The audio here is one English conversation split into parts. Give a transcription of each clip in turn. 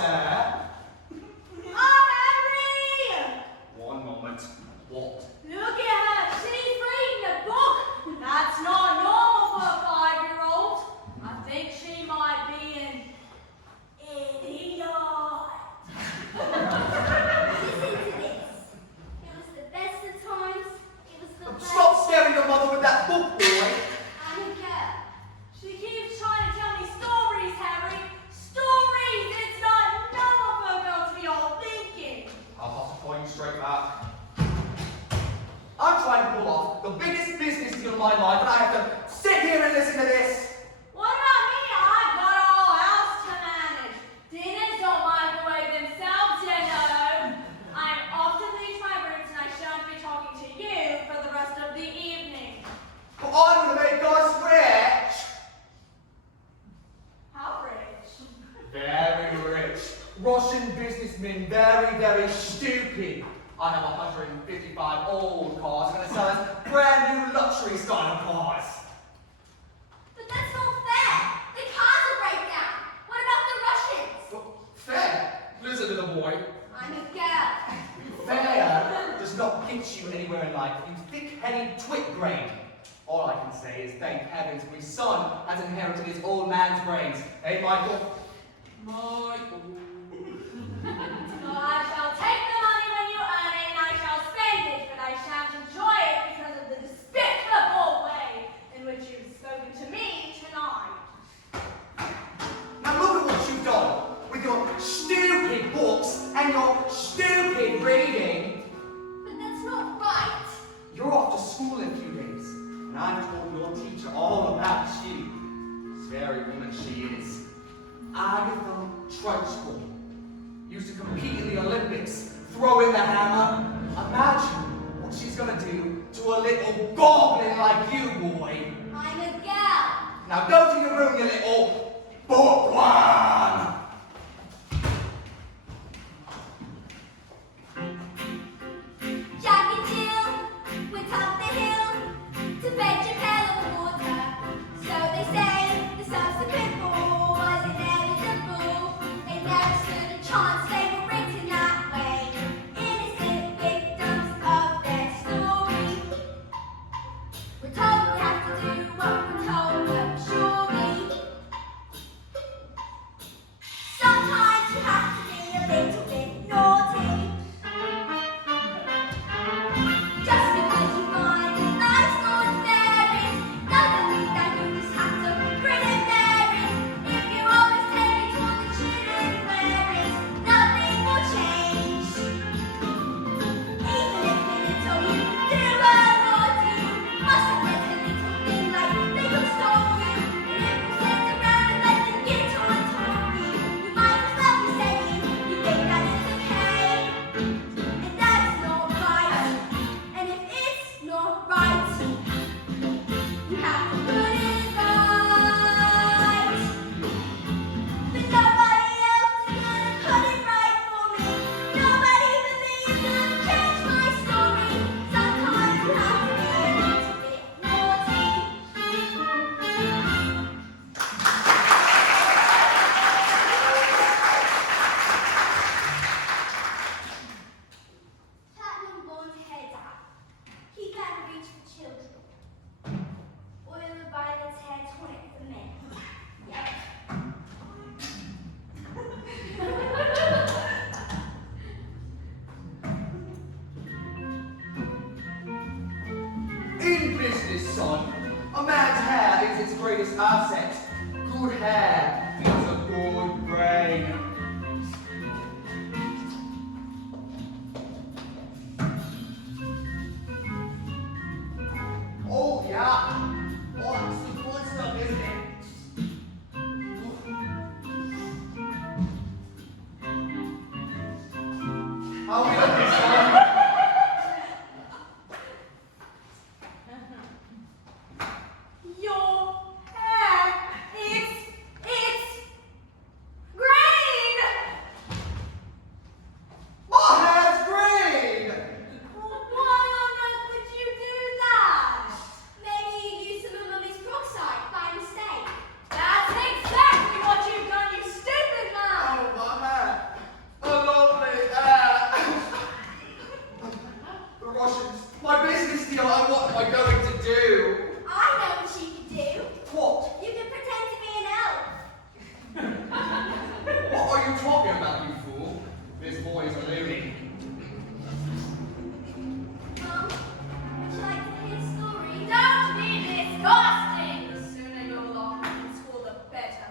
sir. Oh, Henry! One moment. What? Look at her. She's reading a book. That's not normal for a 5-year-old. I think she might be an idiot. Listen to this. It was the best of times. It was the best. Stop scaring your mother with that book, boy. I'm a girl. She keeps trying to tell me stories, Harry. Stories! It's not normal for a girl to be all thinking. I'll have to point you straight back. I'm trying to pull off the biggest business deal of my life, and I have to sit here and listen to this. What about me? I've got a whole house to manage. Dinners don't microwave themselves, you know. I'm off to bleach my roots, and I shan't be talking to you for the rest of the evening. But I'm gonna make us rich. How rich? Very rich. Russian businessmen, very, very stupid. I have 155 old cars, and I'm gonna sell us brand new luxury style cars. But that's not fair. The cars will break down. What about the Russians? Well, fair. Listen to the boy. I'm a girl. Fair does not get you anywhere in life, you thick-headed twit brain. All I can say is thank heavens my son has inherited his old man's brains. Hey, Michael? Michael. Well, I shall take the money when you earn it, and I shall spend it, but I shan't enjoy it because of the despicable way in which you've spoken to me tonight. Now look at what you've done with your stupid books and your stupid reading. But that's not right. You're off to school in a few days, and I've told your teacher all about you. This very woman she is. Agatha Trunchbull. Used to compete in the Olympics, throw in the hammer. Imagine what she's gonna do to a little goblin like you, boy. I'm a girl. Now go to your room, you little bookworm. Jack and Jill went up the hill to fetch a pail of water. So they say the subsequent fall was inevitable. They never stood a chance, they were written that way. Innocent victims of their story. We're told we have to do what we're told, but surely sometimes you have to be a little bit naughty. Just because you find that life's not fair doesn't mean that you just have to grin and bear it. If you always take it to all the children wear it, nothing will change. Even if the little you do a naughty, must admit a little thing like they could stop you. And if you sit around and let them get on top of you, you might as well be saying you think that it's okay. And that's not right. And if it's not right, you have to put it right. But nobody else is gonna put it right for me. Nobody but me is gonna change my story. Sometimes you have to be a little bit naughty. Platinum blonde hair dye. Keep out of reach for children. Oil of violence hair tonic for men. Yep. In business, son, a man's hair is his greatest asset. Good hair means a good brain. Oh, yeah. Oh, that's some good stuff, isn't it? How are we looking, son? Your hair, it's great! Cynthia, what am I going to do? I know what you can do. What? You can pretend to be an elf. What are you talking about, you fool? This boy is a loony. Mum, would you like to hear a story? Don't be disgusting! The sooner you're locked in school, the better.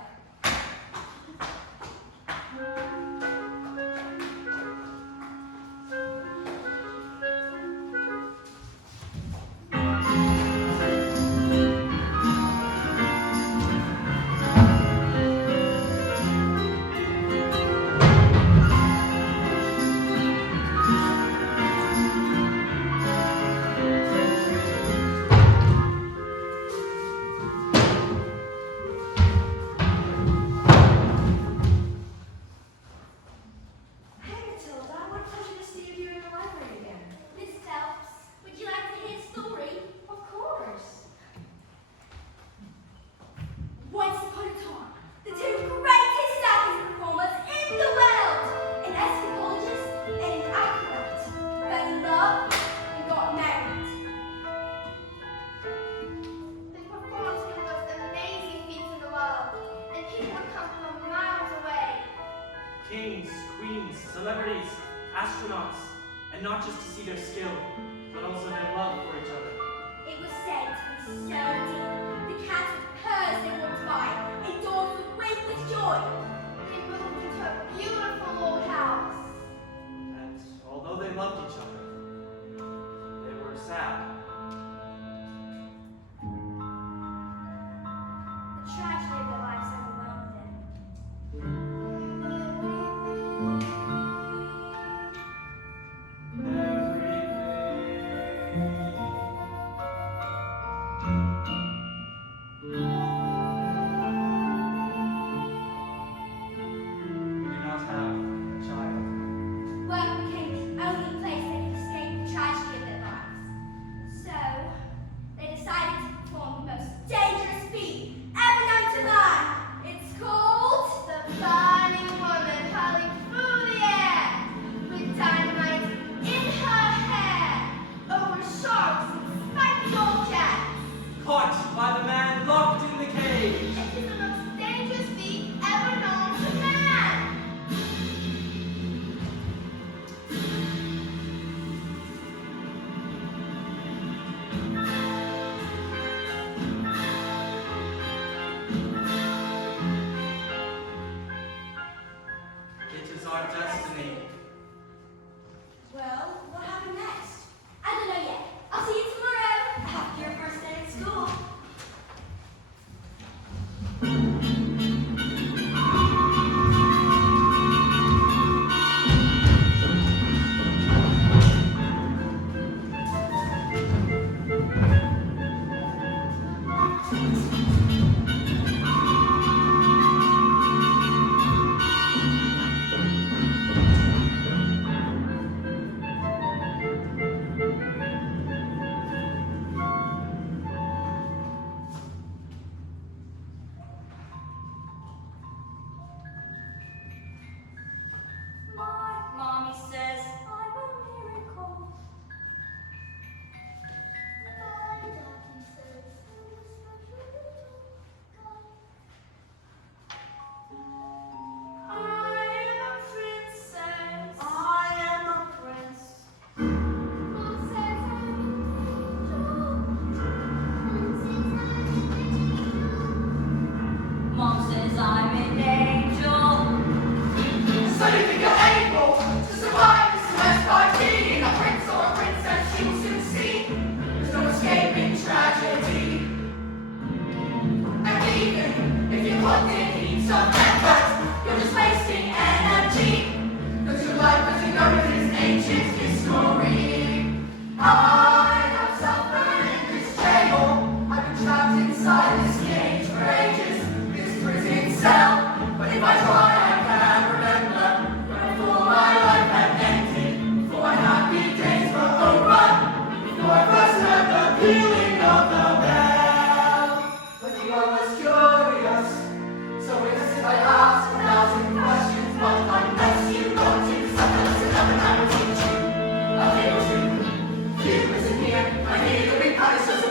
Hey Matilda, what a pleasure to see you here in the library again. Miss Phelps, would you like to hear a story? Of course. Once upon a time, the two greatest circus performers in the world, an escapologist and an acrobat, fell in love and got married. They performed some of the most amazing feats in the world, and people would come from miles away. Kings, queens, celebrities, astronauts, and not just to see their skill, but also their love for each other. It was said to be so deep, the cats would purr as they walked by, and doors would wink with joy. They moved into a beautiful old house. And although they loved each other, they were sad. The tragedy of their lives overwhelmed them. We do not have a child. Work became the only place they could escape the tragedy of their lives.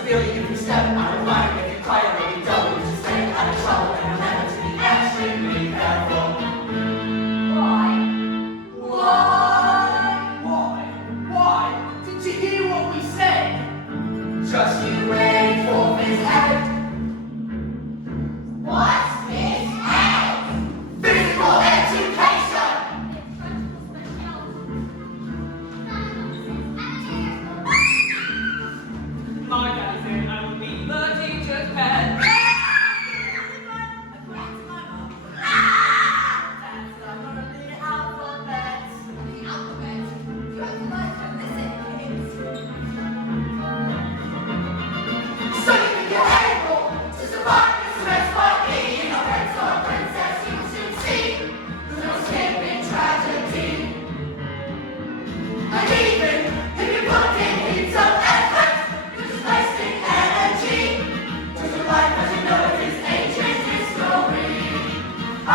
feeling if you step out of line, if you cry, it'll be double. You should stay out of trouble and remember to be extremely careful. Why? Why? Did you hear what we said? Just you wait for his head. What's his head? Physical education! My daddy said I would be the teacher's pet. So you think you're able to survive this mess like me? You know, prince or princess, you should see. There's no skipping tragedy. And even if you put in heaps of effort, you're just wasting energy. Just your life as you know it is ancient history. I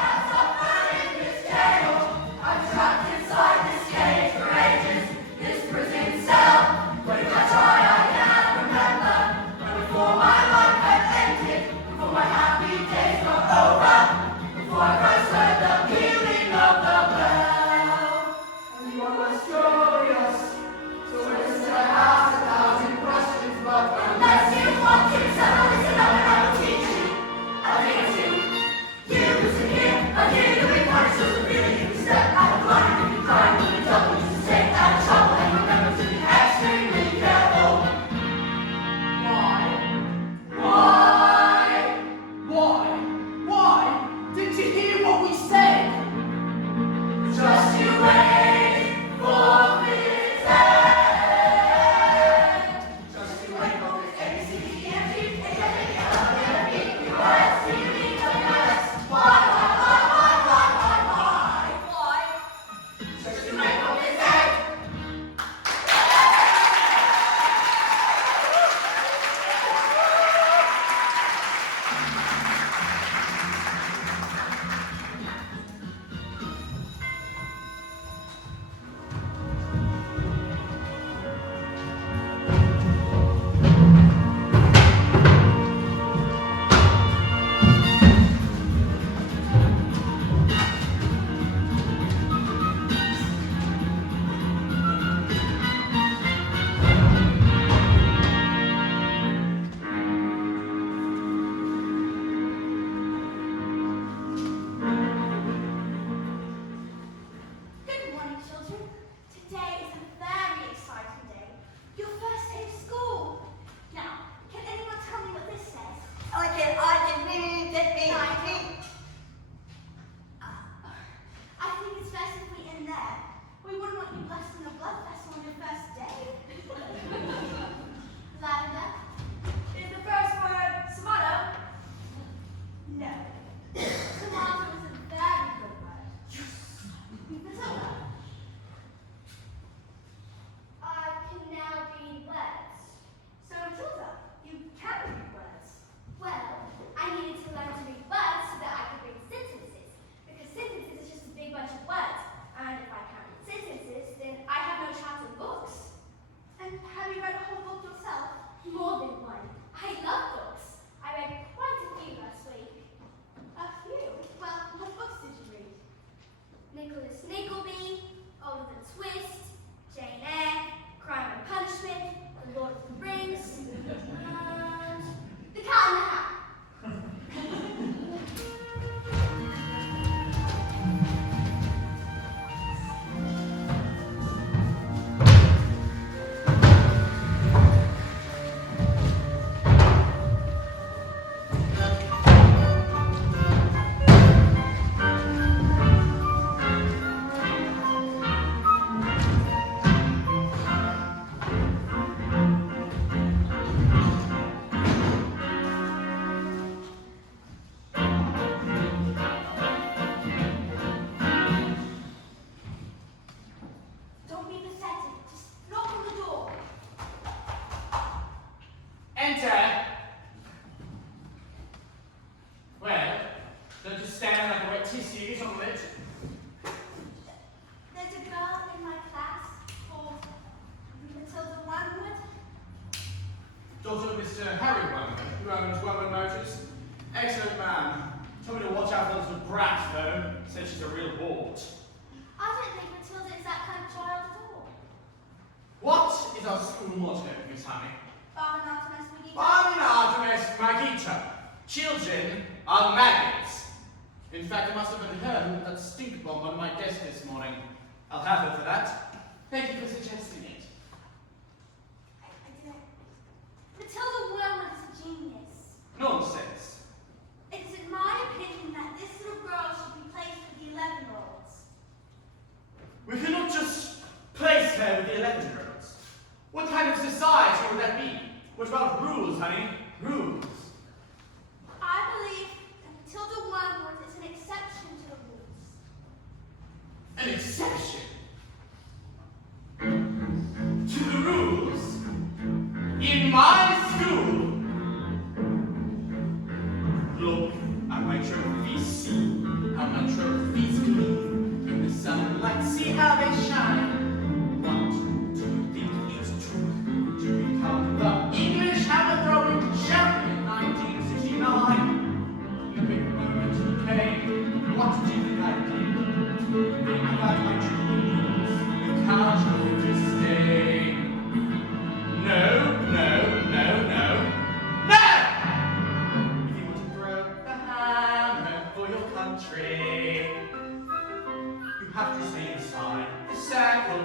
have suffered in this jail. I'm trapped inside this cage for ages. This prison cell. When I try, I can't remember. But before my life had ended, before my happy days were over, before I first heard the pealing of the bell. And you are most curious, so listen, I ask 1,000 questions, but unless you want to, so listen up and I will teach you. I'll teach you. You listen here, I hear you be punished, so the feeling if you step out of line, if you cry, when you double, you should stay out of trouble, and remember to be extremely careful. Why? Did you hear what we said? Just you wait for his head. Just you wait for his ABCDEFG, Why? Why? Just you wait for his head. Good morning, children. Today is a very exciting day. Your first day of school. Now, can anyone tell me what this says? I can read it. I think it's best if we end there. We wouldn't want you blessed in a blood vessel on your first day. Lavender? Is the first word tomato? No. Tomato is a very good word. Matilda? I can now read words. So Matilda, you can read words. Well, I needed to learn to read words so that I could read sentences. Because sentences is just a big bunch of words. And if I can't read sentences, then I have no chance of books. And have you read a whole book yourself? More than one. I love books. I read quite a few last week. A few? Well, what books did you read? Nicholas Nickleby, Oliver Twist, Jane Eyre, Crime and Punishment, The Lord of the Rings, and The Cat in the Hat. Don't be pathetic. Just knock on the door. Enter. Well, don't just stand like a wet tissue on it. There's a girl in my class called Matilda Wormwood. Mr. Harry Wormwood, who owns Wormwood Motors. Excellent man. Told me to watch out for those brats, though. Said she's a real wart. I don't think Matilda is that kind of child at all. What is our school motto, Miss Honey? Barn Artemis Magita. Barn Artemis Magita. Children are maggots. In fact, it must have been her who put that stink bomb on my desk this morning. I'll have her for that. Thank you for suggesting it. I don't. Matilda Wormwood is a genius. Nonsense. It is in my opinion that this little girl should be placed with the 11-year-olds. We cannot just place her with the 11-year-olds. What kind of society would that be? What about rules, honey? Rules. I believe that Matilda Wormwood is an exception to the rules. An exception to the rules in my school. Look at my trophies, see how my trophies gleam in the sunlight, see how they shine. What do you think is truth to become the English hammer throwing champion in 1969? The big moment came. What do you think I did? I got my dreams with casual disdain. No, no, no, no, no! If you want to throw the hammer for your country, you have to stay inside the circle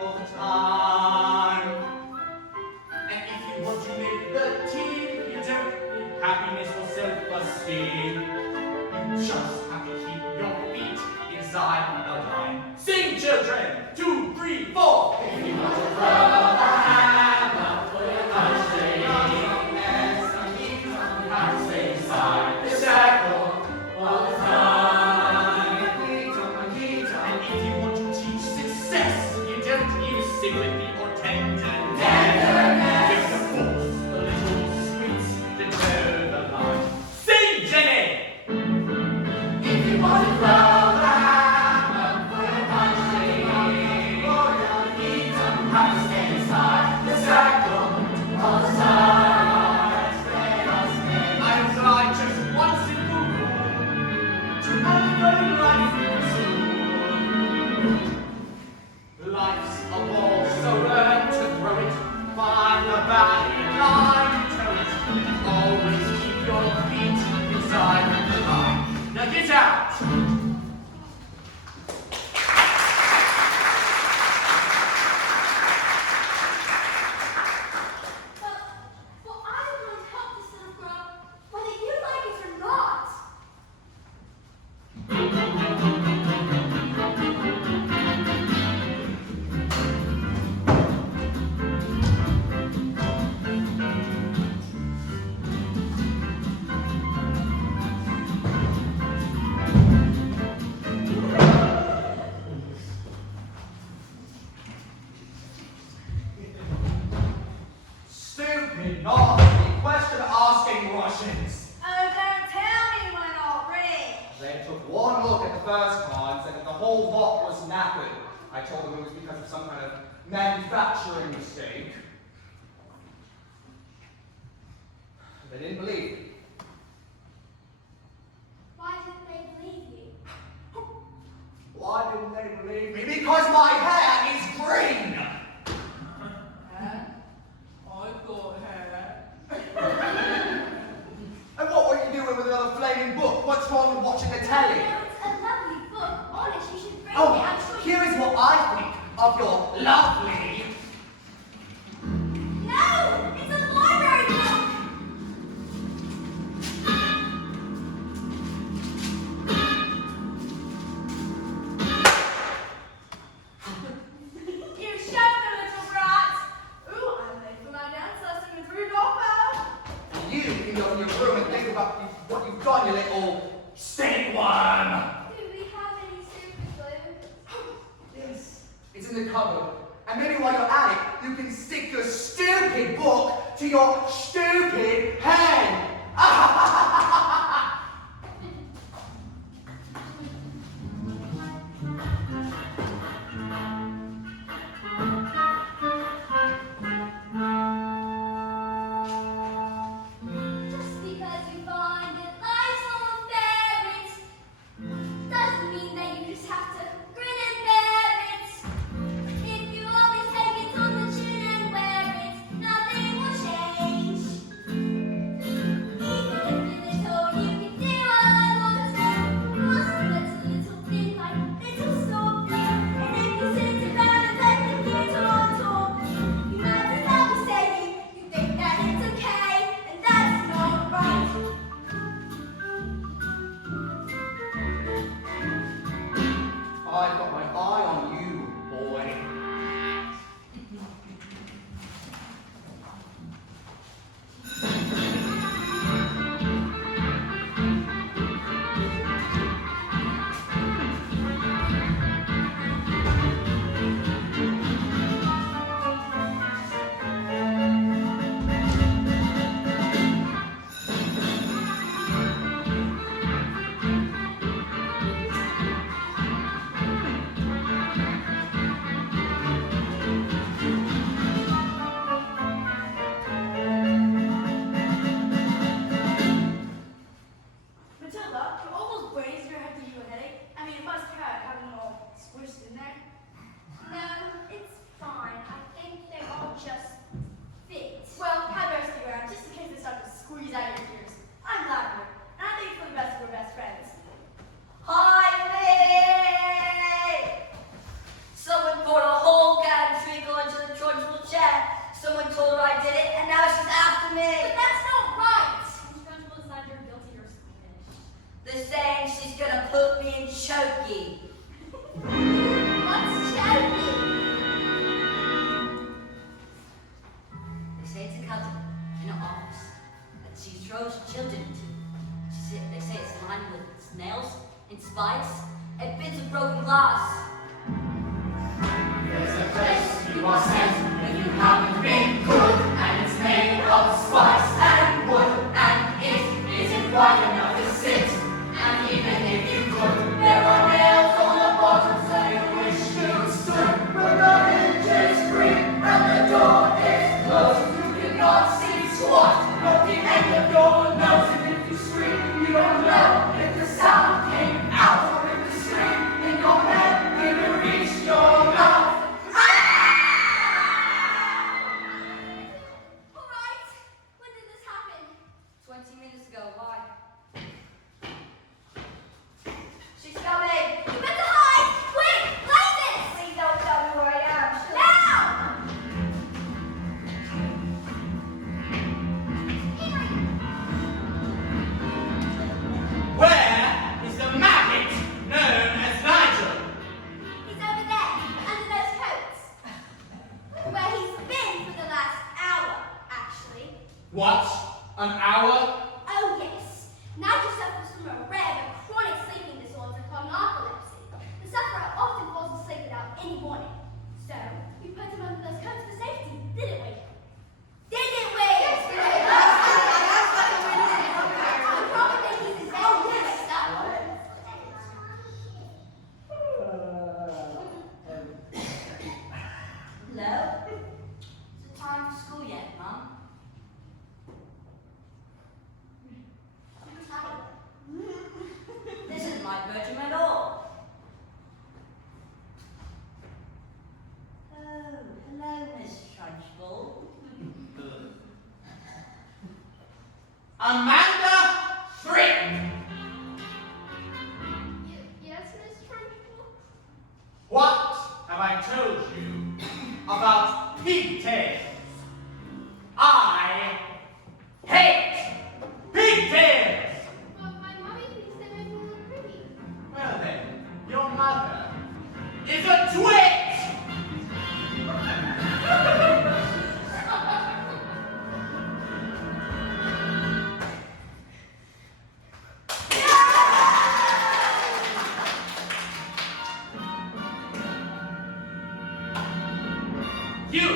all the time. And if you want to make the team, you don't need happiness or self-esteem. You just have to keep your feet inside the line. Sing, children! 2, 3, 4. If you want to throw the hammer for your country, you have to stay inside the circle all the time. And if you want to teach success, you don't use sympathy or tenderness. Give the force a little sweet to toe the line. Sing, Jenny! If you want to throw the hammer for your country, you have to stay inside the circle all the time. I've tried just one simple rule to undergo life in school. Life's a ball, so learn to throw it. Find the valley line, toe it. Always keep your feet inside the line. Now get out! But I'm going to help this little girl, whether you like it or not. Stupid, naughty, question-asking Russians. Oh, don't tell me we're not rich. They took one look at the first car and said that the whole lot was knackered. I told them it was because of some kind of manufacturing mistake. They didn't believe me. Why didn't they believe you? Why didn't they believe me? Because my hair is green! I've got hair. And what were you doing with another flaming book? What's wrong with watching the telly? No, it's a lovely book. Honest, you should bring it. Oh, I'm sure here is what I think of your lovely. No! It's a library book! You shut the little brat. Ooh, I'm late for my dance lesson with Rudolph. You can go in your room and think about what you've done, you little stickworm. Do we have any super glue? Yes, it's in the cupboard. And maybe while you're at it, you can stick your stupid book to your stupid head. throws children into. They say it's lined with snails and spikes and bits of broken glass. There's a place you are sent when you haven't been good, and it's made of spice and wood, and it isn't wide enough to sit. And even if you could, there are nails on the bottom, so you wish you stood. But the hinges creak and the door is closed. You cannot see squat, not the end of your nose. And if you scream, you don't know if the sound came out or if the scream in your head didn't reach your mouth. All right. When did this happen? 20 minutes ago. Why? She's coming. You better hide! Quick! Blazes! Please don't tell me where I am. Now! Where is the maggot known as Nigel? He's over there, under those coats. Where he's been for the last hour, actually. What? An hour? Oh yes. Nigel suffers from a rare but chronic sleeping disorder called narcolepsy. The sufferer often falls asleep without any warning. So, we put him under those coats for safety, didn't we? Didn't we? Yes, we did. I probably think he's exactly mixed up. Hello? Is it time for school yet, Mum? This isn't my bedroom at all. Oh, hello, Miss Trunchbull. Amanda Frick! Yes, Miss Trunchbull? What have I told you about pigtails? I hate pigtails! But my mommy thinks they make me look pretty. Well then, your mother is a twit! You!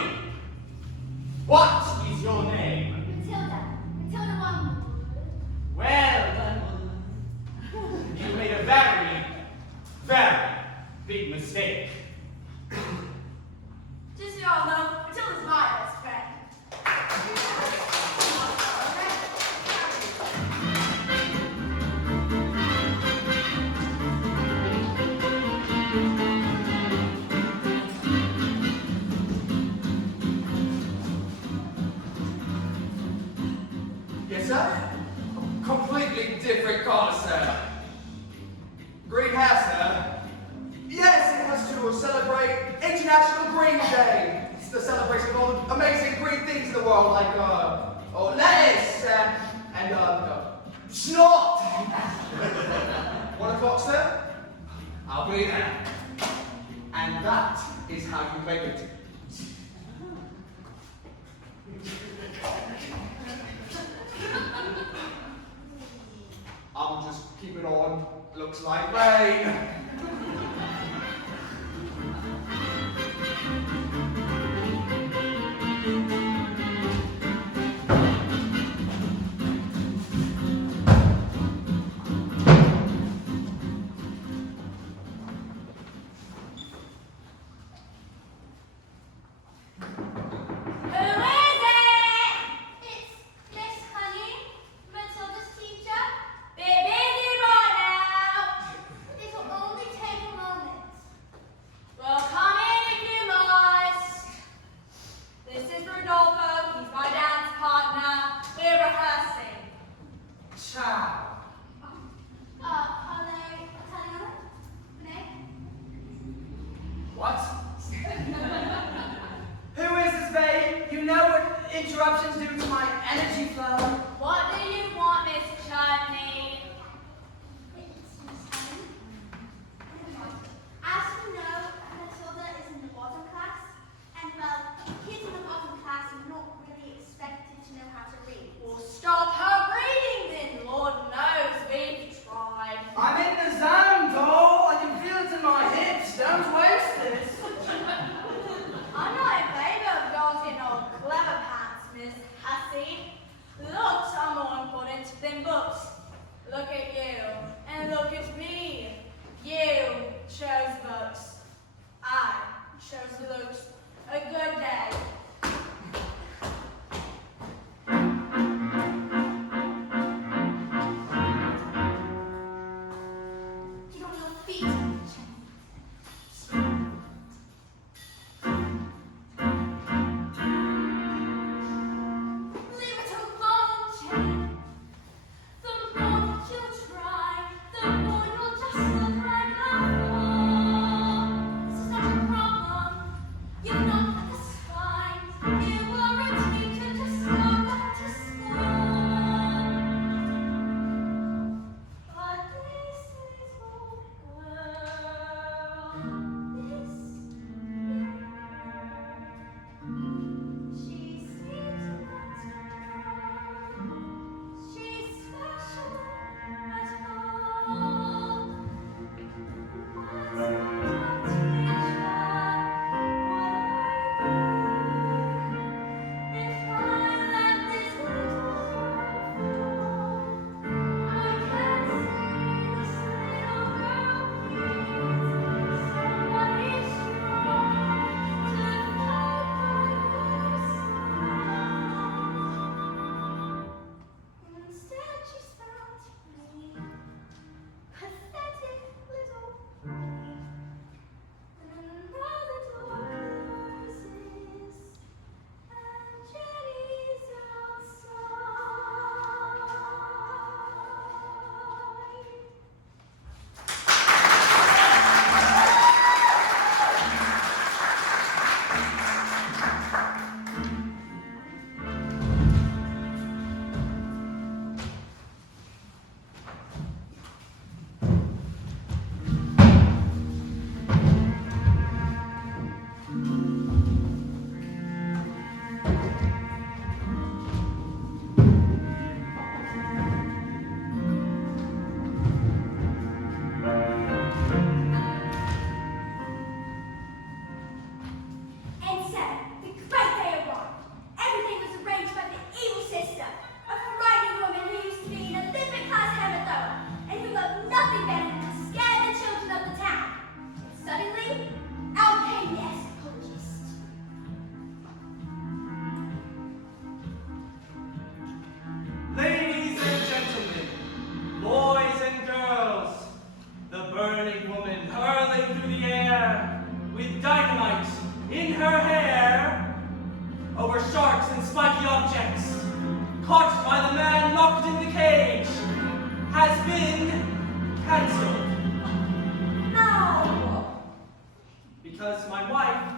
What is your name? Matilda. Matilda One. Well, you made a very, very big mistake. Just so y'all know, Matilda's my best friend. Yes, sir? Completely different car, sir. Green hair, sir? Yes, it was to celebrate International Green Day. It's the celebration of all the amazing green things in the world, like, lettuce and snot. 1 o'clock, sir? I'll be there. And that is how you make it. I'll just keep it on. Looks like rain. Who is it? It's Miss Honey, Matilda's teacher. They're busy right now. This will only take a moment. Well, come in if you must. This is Rodolfo. He's my dance partner. We're rehearsing. Ciao. Are they Italiano? Renee? What? Who is this, babe? You know what interruptions do to my energy flow. What do you want, Miss Chutney? It's Miss Honey. As you know, Matilda is in the bottom class, and well, kids in the bottom class are not really expected to know how to read. Well, stop her reading. Look at you, and look at me. You chose books. I chose looks. A good day. Get on your feet, Chen. Leave it alone, Chen. The more that you try, the more you'll just look like a fool. This is not a problem. You're not like a spine. You are a teacher, just go back to school. But this is my girl. She seems not she's special at all. As a teacher, if I let this little girl fall? I can see this little girl needs somebody strong to fight by her side. Instead, she's found me, pathetic little me. And now the door closes, and Jenny's outside. And so, the great day arrived. Everything was arranged by the evil sister, a frightening woman who used to be an Olympic class hammer thrower, and who loved nothing better than to scare the children of the town. And suddenly, out came the escapologist. Ladies and gentlemen, boys and girls, the burning woman hurling through the air with dynamite in her hair over sharks and spiky objects, caught by the man locked in the cage, has been cancelled No! because my wife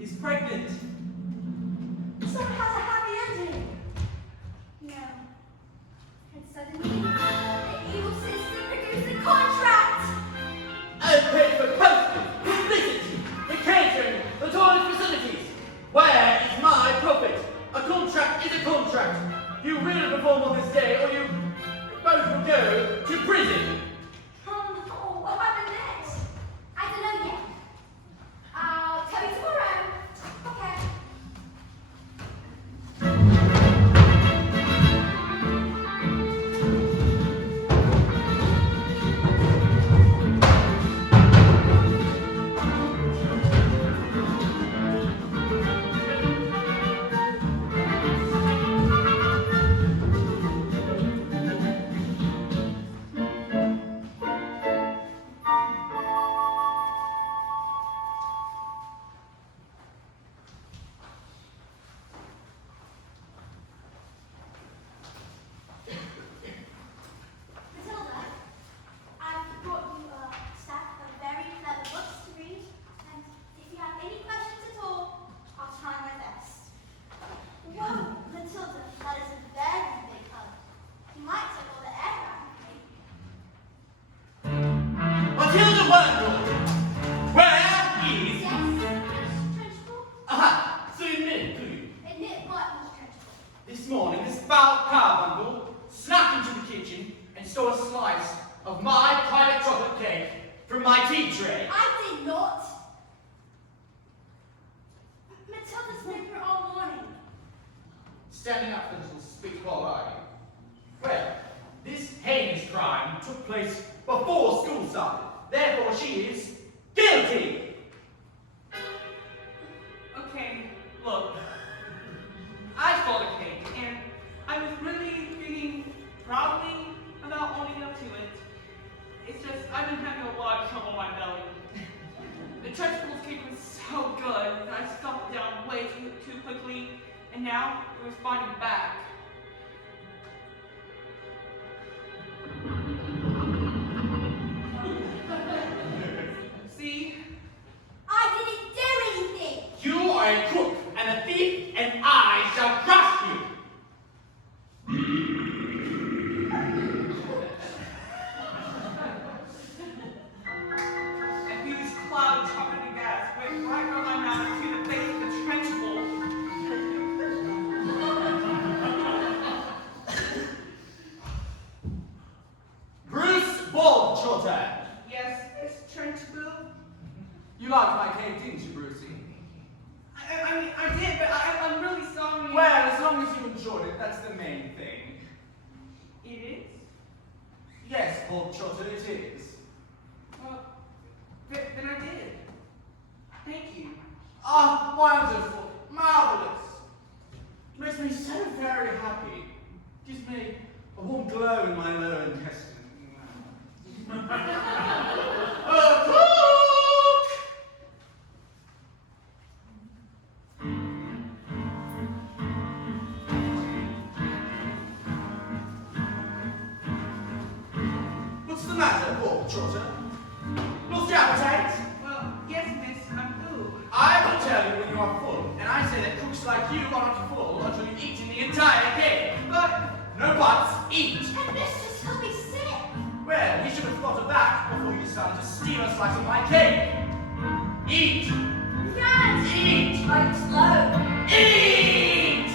is pregnant. So it has a happy ending. No. And suddenly, the evil sister produced a contract. I paid for postage, publicity, the catering, the toilet facilities. Where is my profit? A contract is a contract. You will perform on this day, or you both will go to prison. Oh, what happened next? I don't know yet. I'll tell you tomorrow. Okay. Matilda, I've brought you a stack of very clever books to read, and if you have any questions at all, I'll try my best. Whoa, Matilda, that is a very big hug. You might take all the air out of me. Matilda Wernbrook, where is... Yes, Miss Trenchbull? Aha, so you admit, do you? Admit what, Miss Trenchbull? This morning, this foul carbuncle snuck into the kitchen and stole a slice of my private chocolate cake from my tea tray. I did not. Matilda's been here all morning. Standing up for little speak while I... Well, This heinous crime took place before school started. Therefore, she is guilty. Okay, look. I stole the cake, and I was really feeling proudly about owning up to it. It's just, I've been having a lot of trouble in my belly. The Trenchbull's cake was so good that I stuffed it down way too quickly, and now it was finding back. See? I didn't do anything. You are a crook and a thief, and I shall crush you. And these clouds covered in gas went right from my mouth to the face of the Trenchbull. Bruce Baldtrotter. Yes, Miss Trenchbull? You liked my cake, didn't you, Brucey? I mean, I did, but I'm really sorry. Well, as long as you enjoyed it, that's the main thing. It is? Yes, Baldtrotter, it is. Well, then I did. Thank you. Ah, wonderful, marvelous. Makes me so very happy. Gives me a warm glow in my lower intestine. What's the matter, Baldtrotter? Lost your appetite? Well, yes, miss, I'm full. I will tell you when you are full, and I say that crooks like you are not full until you've eaten the entire cake. But, No buts, eat! And Mistress will be sick. Well, you should have thought of that before you decided to steal a slice of my cake. Eat! Yes. Eat! Quite slow. Eat!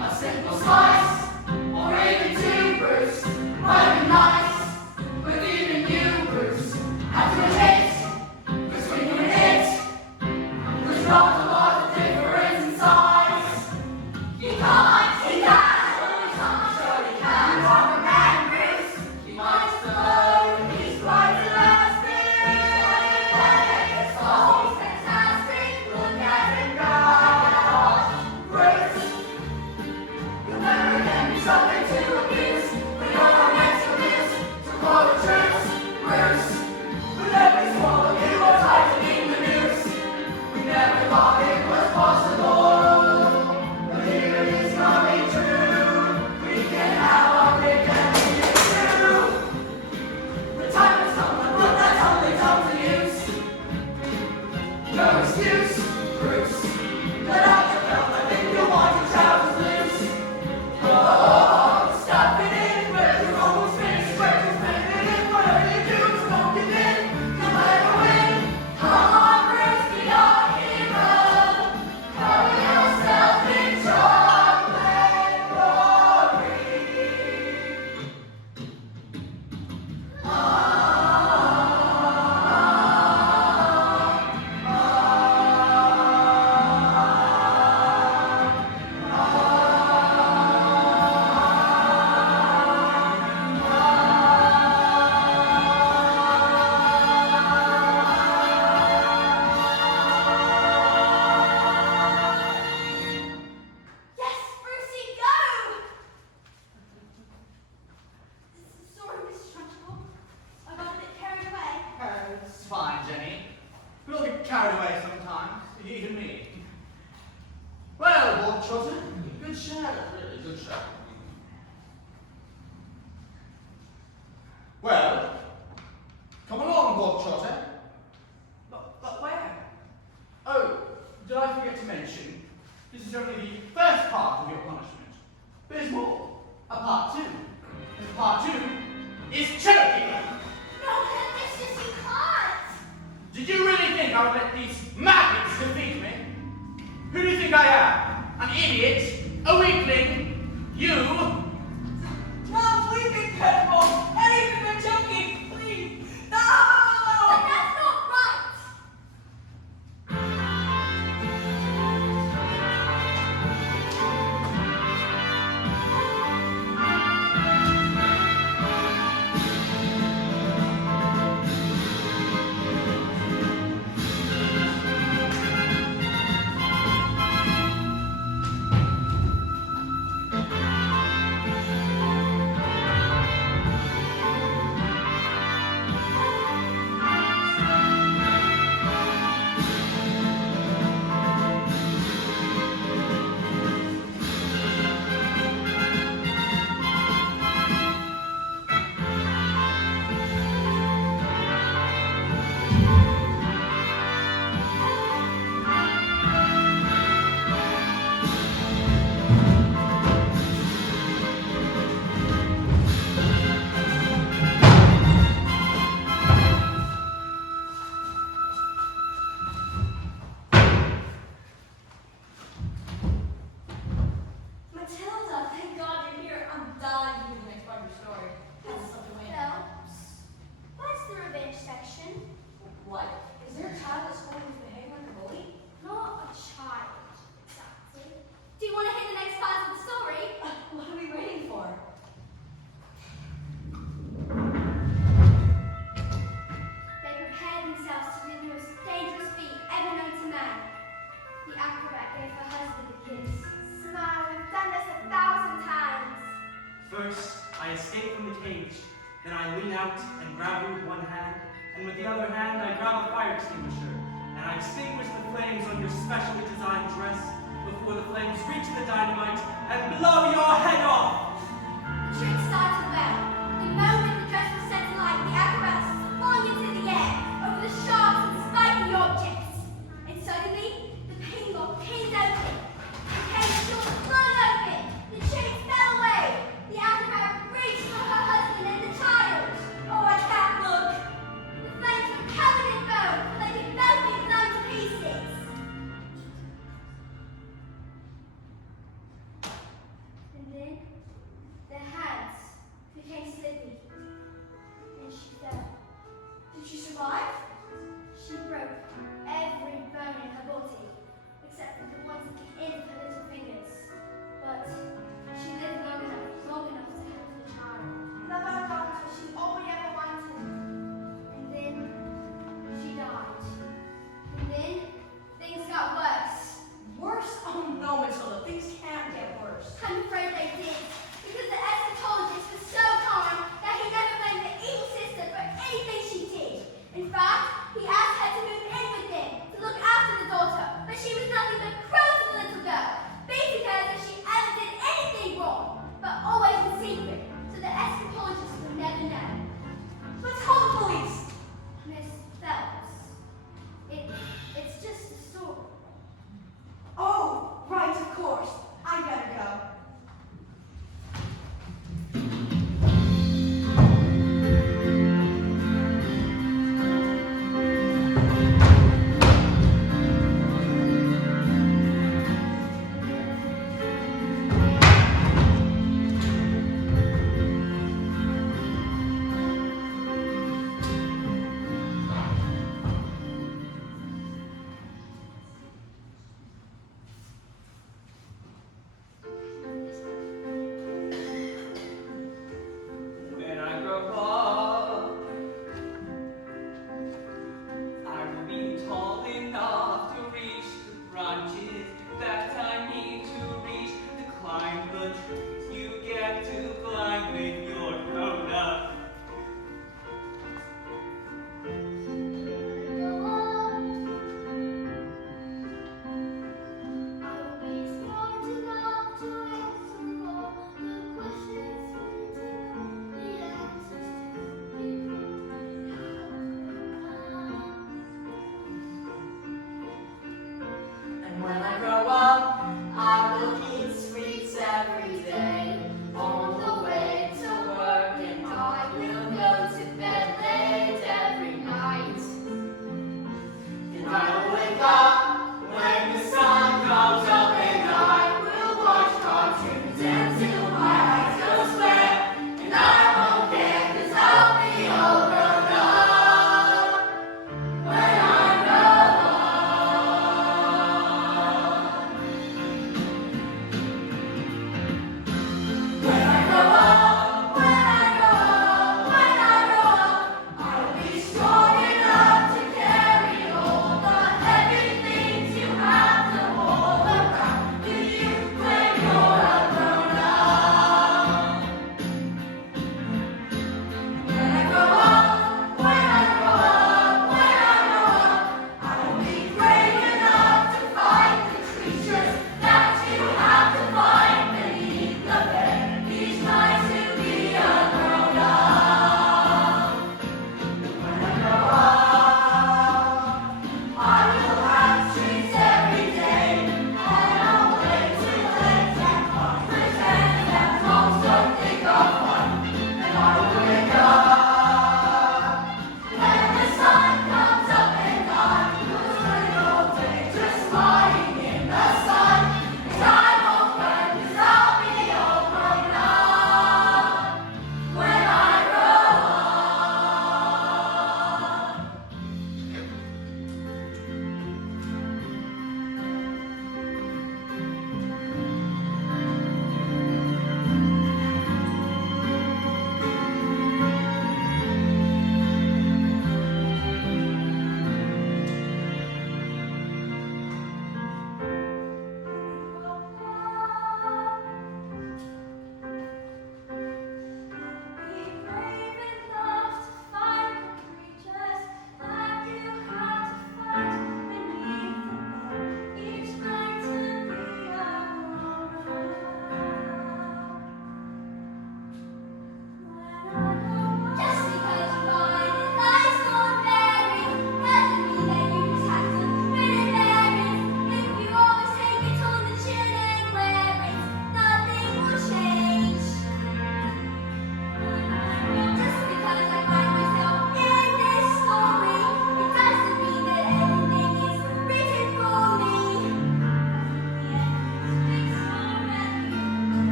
A simple slice, or even two, Bruce. Might be nice, but even you, Bruce, after a taste, between you and it, there's not a lot of difference in size. You can't, you can, sure you can. You are a man, Bruce. He likes to load, he's quite elastic. It's always fantastic. Look at him go, Bruce. You'll never get me something to abuse. When you're next to this, to quote the truth, Bruce. With every swallow you are tightening the noose. We never thought it was possible, but here it is coming true. We can have our cake and eat it too. The time has come to put that only tongue to use. No excuse, Bruce. But I felt I think you want your trousers loose. Oh, stop it in, but you're almost finished. Breakfast minute, whatever you do, just don't give in. You'll never win. Come on, Bruce, be our hero. Cover yourself in chocolate glory. Yes, Brucey, go! Sorry, Mr. Trunchbull. I got a bit carried away. It's fine, Jenny. We all get carried away sometimes, even me. Well, Baldtrotter, good show, really good show. Well, come along, Baldtrotter. but where? Oh, did I forget to mention, this is only the first part of your punishment. There's more, a part two. And part two is Cherokee. No, Mistress, you can't. Did you really think I would let these maggots defeat me? Who do you think I am? An idiot? A weakling? You? No, please be careful. Anything but joking, please. No! But that's not right. First, I escape from the cage. Then I lean out and grab her with one hand, and with the other hand I grab a fire extinguisher, and I extinguish the flames on your specially designed dress before the flames reach the dynamite and blow your head off! The trick started well. The moment the dress was set alight, the apparatus flung into the air over the sharp and spiky objects. And suddenly, the pin lock pinned open. The cage door flung open. The chains fell away. The apparatus reached for her husband and the child. Oh, I can't look. The flames were covered in bone, for they could both be blown to pieces.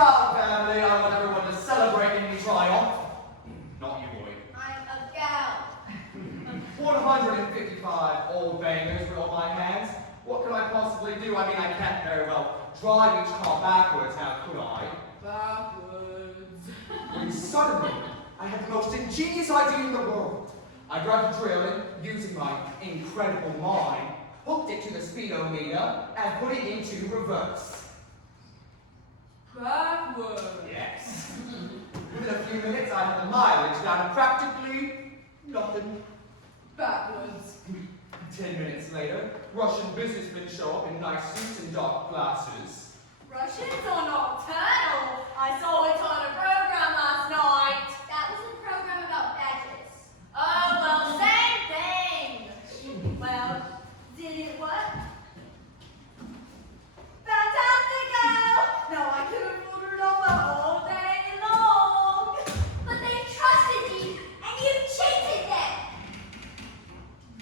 proud family. I want everyone to celebrate in the triumph. Not you, boy. I'm a girl. 155 old bangers were on my hands. What could I possibly do? I mean, I can't very well drive each car backwards now, could I? Backwards. When suddenly, I had the most ingenious idea in the world. I grabbed a drill and, using my incredible mind, hooked it to the speedometer and put it into reverse. Backwards. Yes. Within a few minutes, I had the mileage down to practically nothing. Backwards. 10 minutes later, Russian businessmen show up in nice suits and dark glasses. Russians are nocturnal. I saw it on a program last night. That was a program about badgers. Oh, well, same thing. Well, did it work? Fantastico! No, I could have fooled it over all day long. But they trusted you, and you cheated them.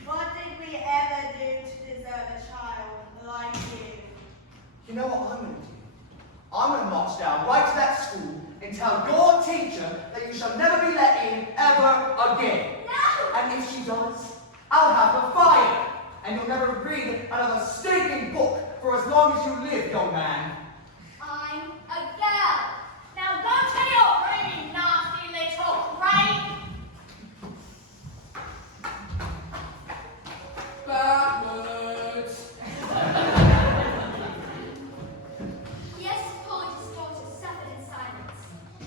What did we ever do to deserve a child like you? You know what I'm going to do? I'm going to march down right to that school and tell your teacher that you shall never be let in ever again. No! And if she does, I'll have her fired. And you'll never read another stinking book for as long as you live, young man. I'm a girl. Now go to your room, you nasty little grape. Backwards. The anthropologist's daughter suffered in silence,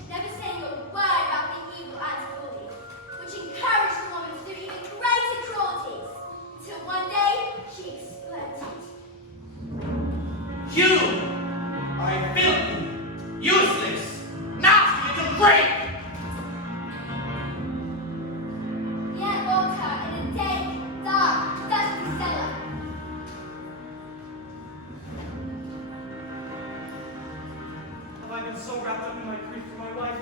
never saying a word about the evil anthropology, which encouraged the woman to do even greater cruelties, until one day she exploded. You are a filthy, useless, nasty little grape! The ant locked her in a dank, dark, dusty cellar. Have I been so wrapped up in my grief for my wife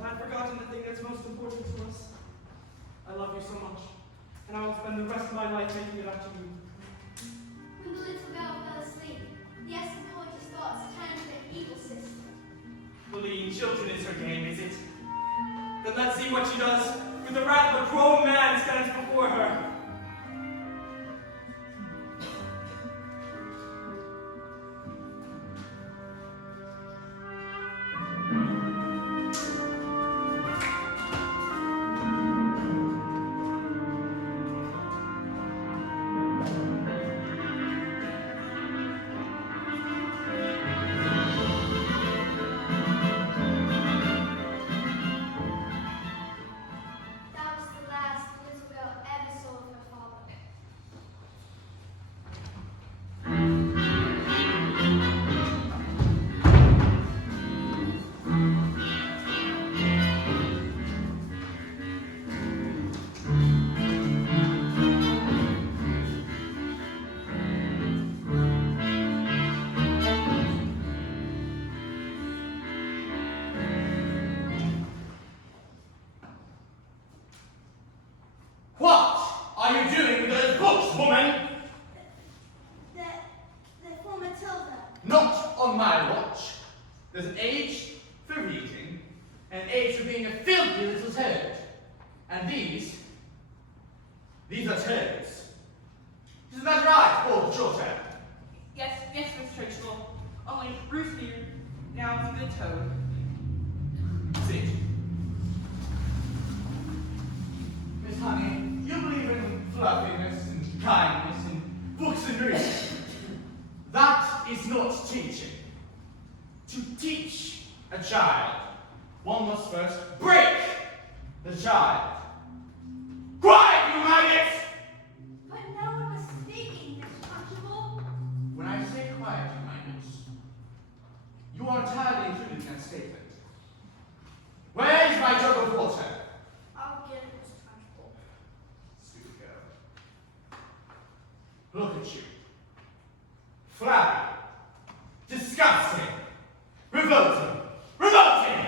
that I've forgotten the thing that's most important to us? I love you so much, and I will spend the rest of my life making it up to you. When the little girl fell asleep, the anthropologist's thoughts turned to an evil sister. Bullying children is her game, is it? Then let's see what she does with the wrath of a grown man stands before her. That was the last the little girl ever saw of her father. What are you doing with those books, woman? They're for Matilda. Not on my watch. There's an age for reading, and an age for being a filthy little toad. And these are toads. Isn't that right, old Shorter? Yes, Miss Trishul. Only Bruce here. Now it's a good toad. Sit. Miss Honey, you believe in fluffiness and kindness and books and reading. That is not teaching. To teach a child, one must first break the child. Quiet, you maggots! But no one was speaking, Miss Trunchbull. When I say quiet, you maggots, you are entirely included in that statement. Where is my jug of water? I'll get it, Miss Trunchbull. Stupid girl. Look at you. Flabby. Disgusting. Revolting. Revolting!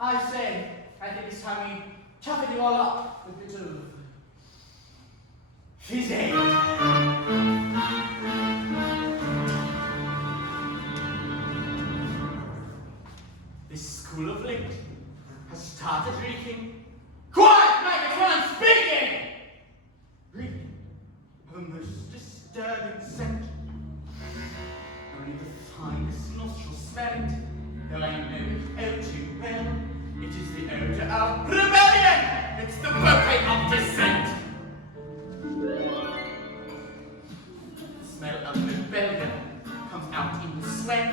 I say, I think it's time we toughen you all up with a bit of fizzing. started reeking. Quiet, Megatron speaking! Reeking of a most disturbing scent. Only the finest nostril smell it, though I know it oh too well. It is the odor of rebellion! It's the bouquet of dissent! The smell of rebellion comes out in the sweat,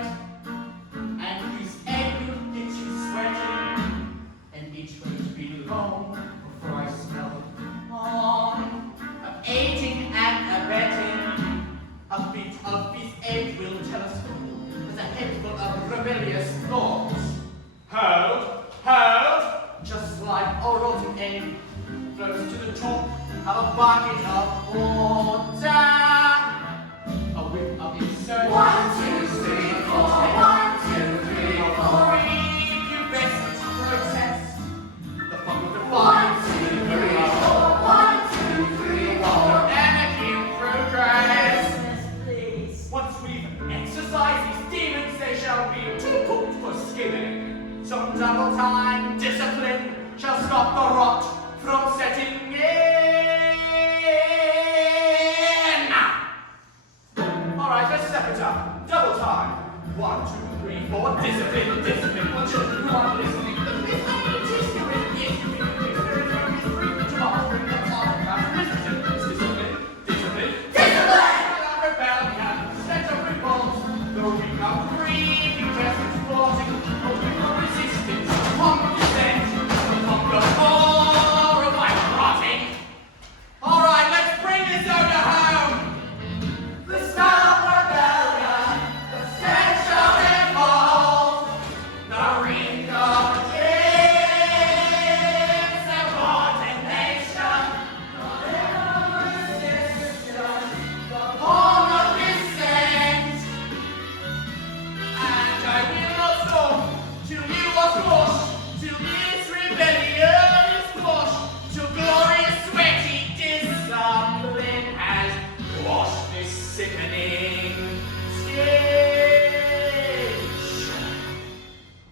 and whose egg will get you sweating, and it won't be long before I smell on of aiding and abetting. A bit of his egg will tell us who has a head full of rebellious thoughts. Hold, hold! Just like a rotten egg flows to the top of a bucket of water. A whiff of insurgence. 1, 2, 3, 4. 1, 2, 3, 4. You best protest. The fun of the 1, 2, 3, 4. 1, 2, 3, 4. Anarchy progress. Yes, please. Once we've exercised these demons, they shall be too cooked for skimming. Some double time discipline shall stop the rot from setting in. Alright, let's step it up. Double time. 1, 2, 3, 4. Discipline, discipline. For children who aren't listening. It's only a tissue with discipline, discipline, discipline. Rebellion, set of revolt. Though we come breathing, just exploding. Resistance, upon descent, upon the horrified rotting. All right, let's bring this odor home. The smell of rebellion, the stench of revolt, the reek of insubordination, the resistance, the horn of dissent. And I will not stop till you are squashed, till this rebellion is quashed, till glorious sweaty discipline has washed this sickening stench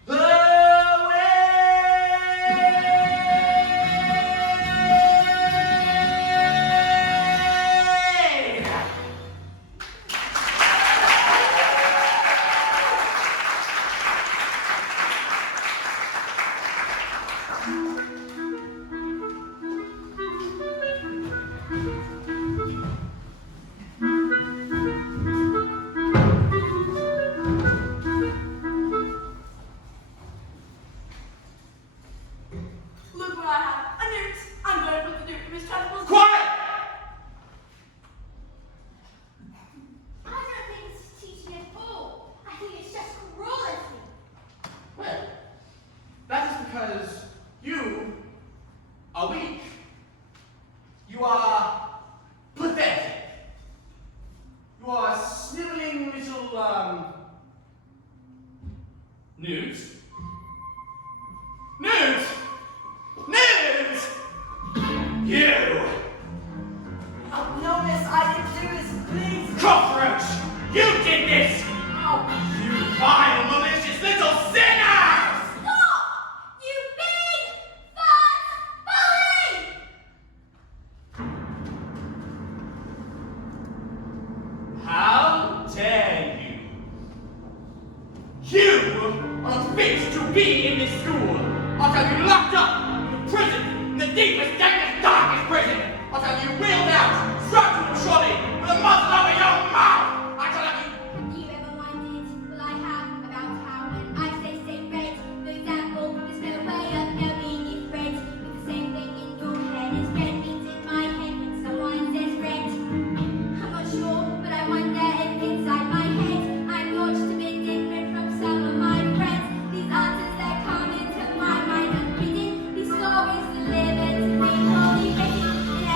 away. Look what I have. A newt. I'm going to put the newt in Miss Trunchbull's. Quiet! I don't think this is teaching at all. I think it's just cruelty. Well, that is because you are weak. You are pathetic. You are a sniveling little, newt. Newt! Newt! You! Oh, no, miss, I didn't do this. Please. Cockroach! You did this! You vile, malicious little sinner! Stop! You big, fat bully! How dare you? You are not fit to be in this school. I'll have you locked up in a prison, in the deepest, dankest, darkest prison. I'll have you wheeled out, strapped to a trolley, with a muzzle over your mouth. I shall have you. Have you ever wondered, will I have, about how when I say same rate? For example, there's no way of knowing if red is the same thing in your head as red means in my head when someone says red. I'm not sure, but I wonder if inside my head I'm not just a bit different from some of my friends. These answers that come into my mind unbidden, these stories delivered to me, holy written in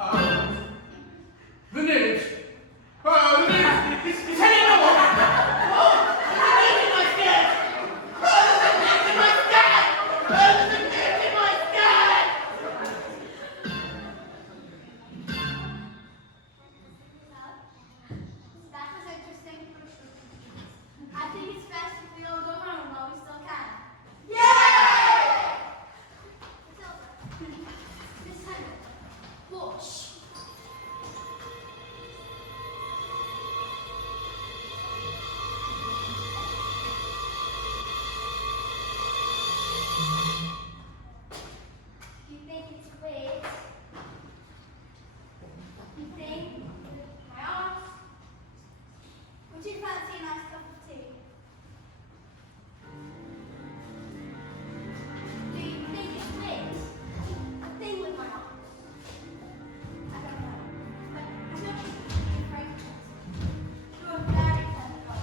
The news. The news. It's heading north. Oh, there's a news in my skirt. Oh, there's a news in my skirt. Oh, there's a news in my skirt. That was interesting. I think it's best if we all go home while we still can. Yay! Matilda, Miss Henry, watch. You think it's weird? You think my arms? Would you fancy a nice cup of tea? Do you think it's weird? A thing with my arms? I don't know. But I don't think you're very clever. You're a very clever girl.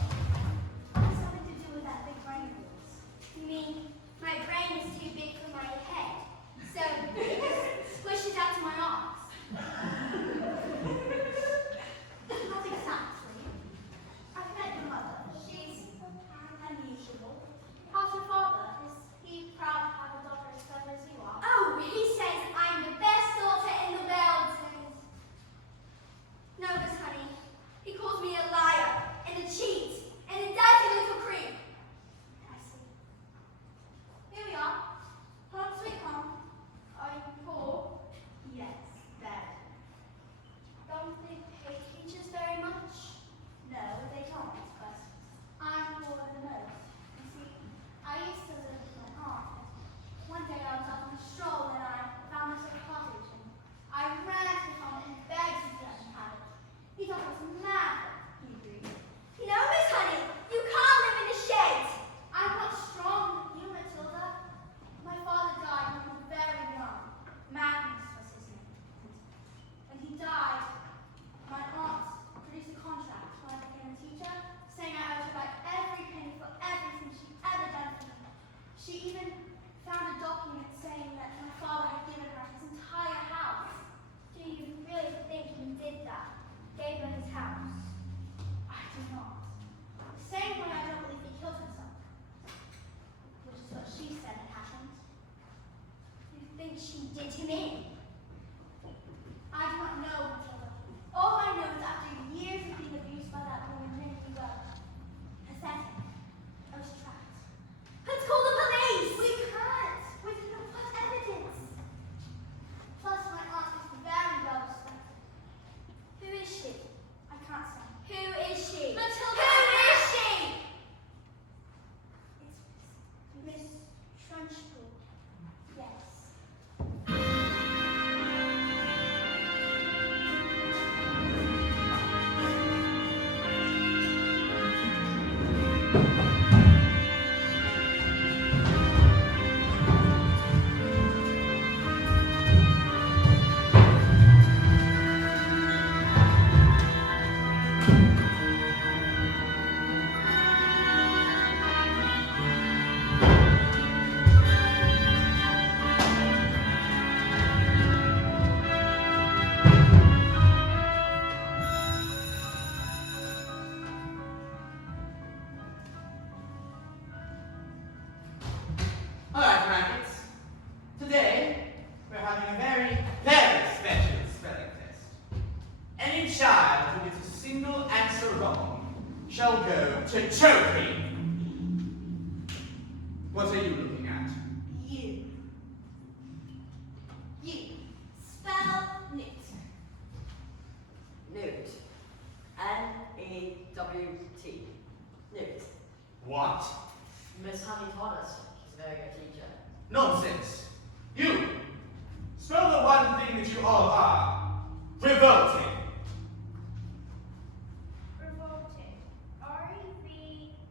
What has something to do with that big brain of yours? You mean my brain is too big for my head? So it just squishes out to my arms. Not exactly. I've met your mother. She's unusual. How's your father? Is he proud to have a daughter as clever as you are? Oh, he says I'm the best daughter in the world. No, Miss Honey. He calls me a liar and a cheat and a dirty little creep. I see. Here we are. Home sweet home. Are you poor? Yes, very. Don't they pay teachers very much? No, they don't, but I'm poorer than most. You see, I used to live with my aunt. One day I was out on a stroll and I found this little cottage and I ran to him and begged him to let me have it. He thought I was mad, he agreed. You know, Miss Honey, you can't live in a shed. I'm not strong with you, Matilda. My father died when he was very young. Magnus was his name. When he died, my aunt produced a contract when I became a teacher, saying I owed her back every penny for everything she'd ever done for me. She even found a document saying that my father had given her his entire house. Do you really think he did that? Gave her his house? I do not. The same way I don't believe he killed himself. Which is what she said had happened. You think she did him in? I do not know, Matilda. All I know is after years of being abused by that woman, Minnie Welch, pathetic, I was trapped. Let's call the police! We can't! With what evidence? Plus, my aunt is very well respected. Who is she? I can't say. Who is she? Matilda! Who is she? It's Miss Trunchbull. Yes. All right, brackets. Today, we're having a very, very special spelling test. Any child who gets a single answer wrong shall go to choking. What are you looking at? You. You. Spell newt. Newt. N-E-W-T. Newt. What? Miss Honey taught us. She's a very good teacher. Nonsense. You. Spell the one thing that you all are. Revolting. Revolting. R-E-V-O-T-I-N-G.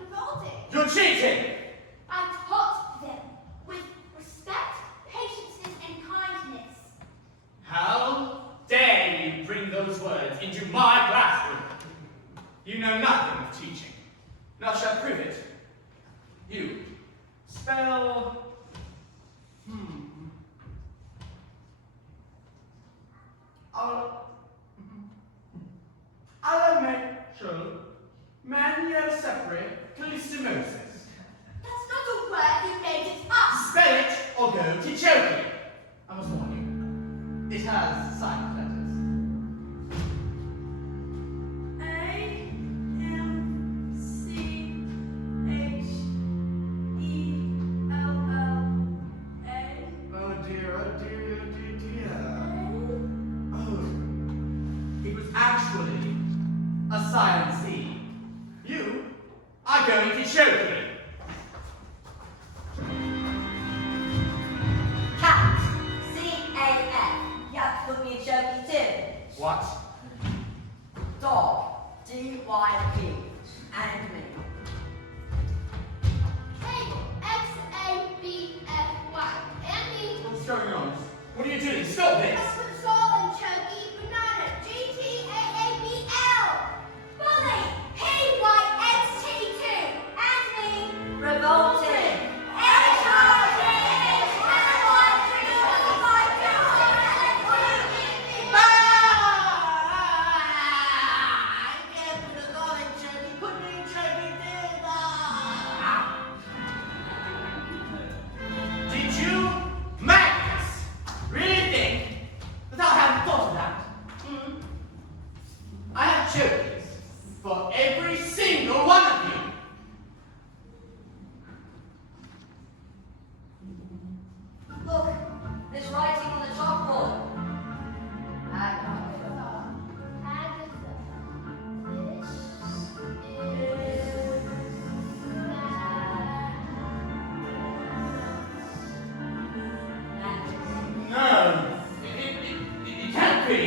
Revolting. You're cheating. I taught them with respect, patience, and kindness. How dare you bring those words into my classroom? You know nothing of teaching. Nor shall prove it. You spell dear, oh dear, oh dear, dear. Oh, it was actually a silent C. You are going to choke me. Cat. C-A-F. You have to put me in Chokey too. What? Dog. D-Y-P. And me. X-A-B-F-Y. Andy. What's going on? What are you doing? Stop this! Control and Chucky. Banana. G-T-A-A-B-L. Bully. P-Y-X-T-2. Anthony. Revolting. Did you, Magnus, really think that I hadn't thought of that? Hmm? I have chokies for every single one of you. Look, there's writing on the chalkboard. Agatha. This is No, it can't be.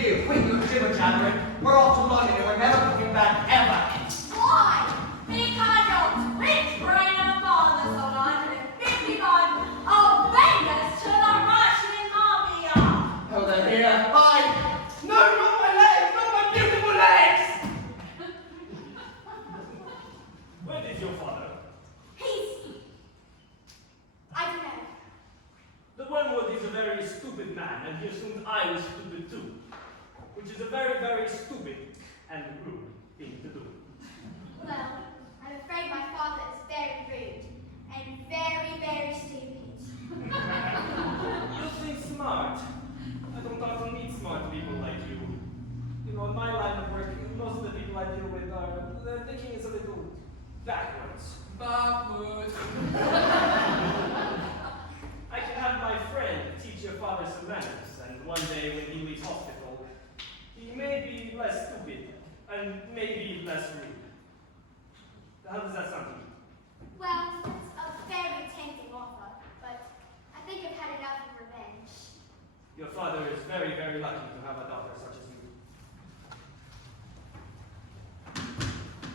You, quit your jibber jabbering. We're off to London and we're never coming back ever. Why? Because your rich brain and father sold 150,000 of Vegas to the Russian mafia. Oh, they're here. Hi. No, not my legs, not my beautiful legs. Where is your father? I don't know. The Wormwood is a very stupid man, and he assumed I was stupid too. Which is a very, very stupid and rude thing to do. Well, I'm afraid my father is very rude and very, very stupid. You seem smart. I don't often meet smart people like you. You know, in my line of work, most of the people I deal with are, their thinking is a little backwards. Backwards. I can have my friend teach your father some manners, and one day when he leaves hospital, he may be less stupid and maybe less rude. How does that sound to you? Well, it's a very tempting offer, but I think I've had enough of revenge. Your father is very, very lucky to have a daughter such as you.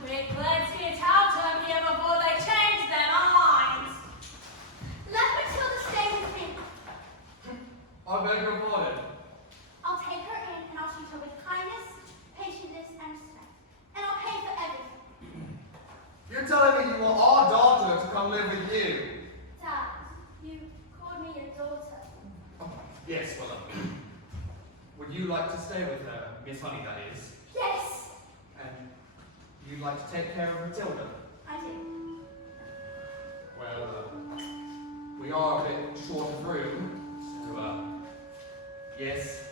Quick, let's get out of here before they change their minds. Let Matilda stay with me. I beg your pardon. I'll take her in and I'll treat her with kindness, patience, and respect. And I'll pay for everything. You're telling me you want our daughter to come live with you? Dad, you called me your daughter. Oh, yes, well, would you like to stay with her, Miss Honey, that is? Yes, And you'd like to take care of Matilda? I do. Well, we are a bit short of room, so, yes,